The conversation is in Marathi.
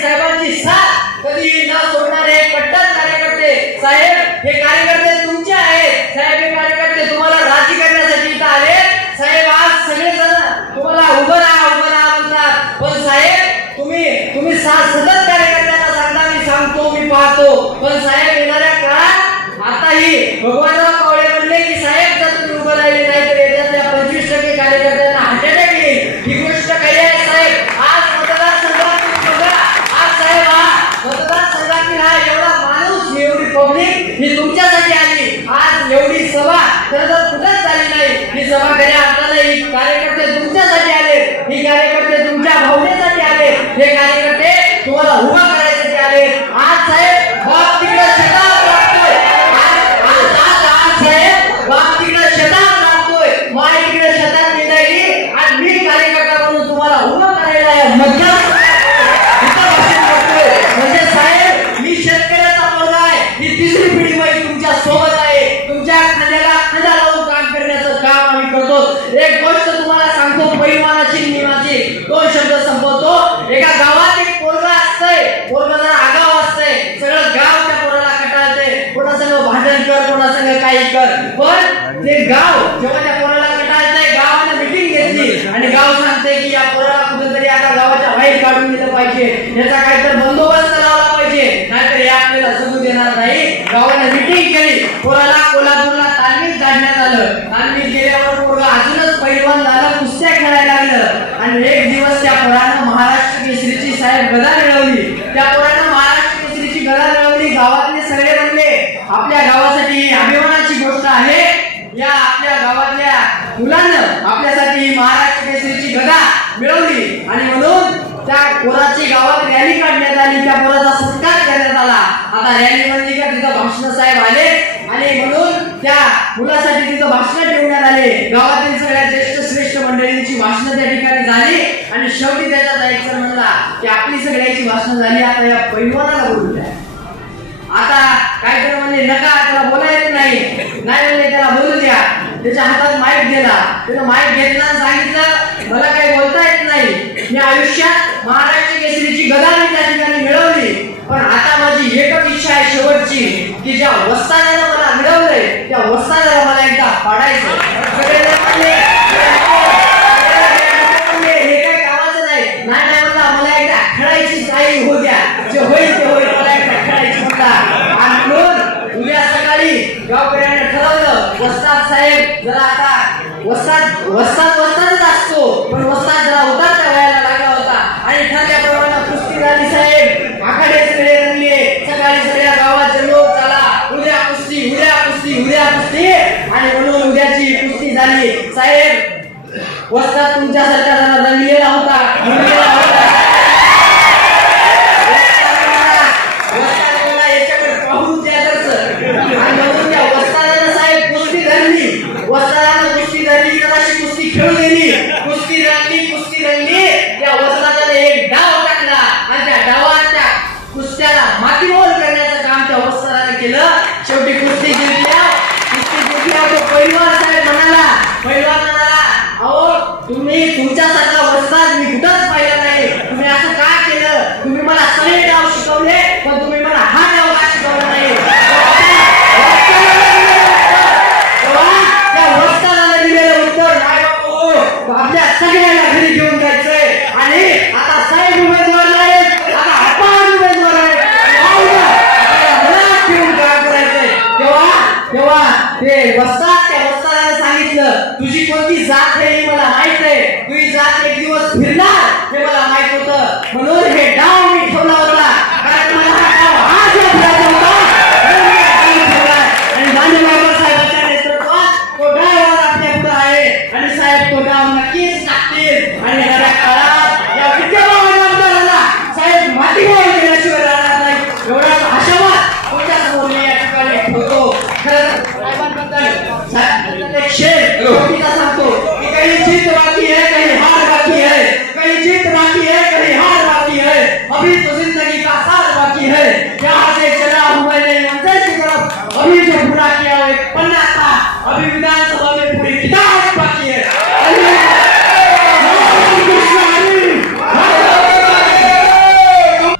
साहेबांची साथ कधी न सोडणारे पट्टन कार्यकर्ते साहेब हे कार्यकर्ते तुमचे आहेत. साहेब हे कार्यकर्ते तुम्हाला राजी करण्यासाठी इथं आले साहेब आज सगळे जण तुम्हाला उभं राहा उभं राहा म्हणतात. पण साहेब तुम्ही तुम्ही साथ सतत कार्यकर्त्यांना सांगता मी सांगतो मी पाहतो. पण साहेब येणाऱ्या काळात आताही भगवानराव पावळे एक गोष्ट तुम्हाला सांगतो परिमाणाची निमाची दोन शब्द संपवतो. एका गावात एक पोरगा असतंय. पोरगा जरा आगाव असतंय. सगळं गाव त्या पोराला कटाळते कोणासंग भांडण कर कोणासंग काही कर. पण ते गाव जेव्हा त्या पोराला कटाळतंय गावाने मिटिंग घेतली. आणि गाव सांगते की या पोराला कुठेतरी आता गावाच्या बाहेर काढून दिलं पाहिजे. याचा काहीतरी बंदोबस्त लावला पाहिजे. नाहीतर हे आपल्याला समजू देणार नाही. गावाने मिटिंग केली. पोराला कोल्हापूरला तालमीत काढण्यात आलं. तालमीत पैलवान कुस्त्या खेळायला लागलं. आणि एक दिवस त्या पोरानं महाराष्ट्र केसरीची साहेब गदा मिळवली. त्या पोरानं महाराष्ट्र केसरीची गदा मिळवली. गावातले सगळे म्हणले आपल्या गावासाठी ही अभिमानाची गोष्ट आहे. या आपल्या गावातल्या मुलानं आपल्यासाठी ही महाराष्ट्र केसरीची गदा मिळवली. आणि म्हणून त्या पोराची गावात रॅली काढण्यात आली. त्या पोराचा सत्कार करण्यात आला. आता रॅली म्हणली का तिथं भाषण साहेब आले. आणि म्हणून त्या मुलासाठी तिथं भाषण ठेवण्यात आले. गावातील सगळ्या ज्येष्ठ श्रेष्ठ मंडळींची भाषणं त्या ठिकाणी झाली. आणि शेवटी त्याचा जायचं म्हणला की आपली सगळ्याची भाषण झाली. आता या पैलवानाला बोलू द्या. आता काय तर म्हणले नका त्याला बोलायचं नाही. नाही म्हणले त्याला बोलू द्या. त्याच्या हातात माईक दिला त्यानं माईक घेतला सांगितलं मला काही बोलता येत नाही. मी आयुष्यात महाराष्ट्र केसरीची गदा मी त्या ठिकाणी मिळवली. पण आता माझी एकच इच्छा आहे शेवटची की ज्या वस्तादानं त्या वस्तादाला मला एकदा पाडायचं म्हणले, हे काय कामाचं नाही. नाही नाही म्हणला मला एकदा खेळायची काही हो द्या जे होईल ते होईल. मला एकदा खेळायची म्हणला. आणि म्हणून उद्या सकाळी गावकऱ्यांनी ठरवलं वस्ताद साहेब जरा आता वस्ताद वस्ताद वस्तादच असतो. पण वस्ताद जरा उतारच्या वयाला लागला होता. आणि ठरल्याप्रमाणे कुस्ती झाली साहेब. झाली. साहेब वस्ताद तुमच्यासारखा जरा रंगलेला होता. रंगलेला होता. कुस्ती धरली. वस्तादानं कुस्ती धरली अशी कुस्ती दिली कुस्ती रंगली कुस्ती रंगली. या वस्तादाने एक डाव टाकला आणि त्या डावात त्या कुस्त्याला मातीमोल करण्याचं काम त्या वस्तादाने केलं शेवटी कुस्ती जिंकल्या कुस्ती जिंकल्या तो पैलवान साहेब म्हणाला पैलवान म्हणाला अहो तुम्ही तुमच्यासारखा वस्ताद मी कुठंच पाहिलं नाही. तुम्ही असं का केलं? तुम्ही मला सगळे डाव शिकवले पण तुम्ही मला हा डाव का शिकवला नाही? त्या वस्तादाला दिलेलं उत्तर नाही हो. बापू, आपल्या सगळ्यांना घरी घेऊन जायचंय. आणि आता साहेब उमेदवार नाहीत आता आपण उमेदवार आहेत. मनात ठेवून करायचंय. तेव्हा तेव्हा ते वस्ताद त्या वस्तादाने सांगितलं तुझी कोणती जात विधायक पण आता अभिविधान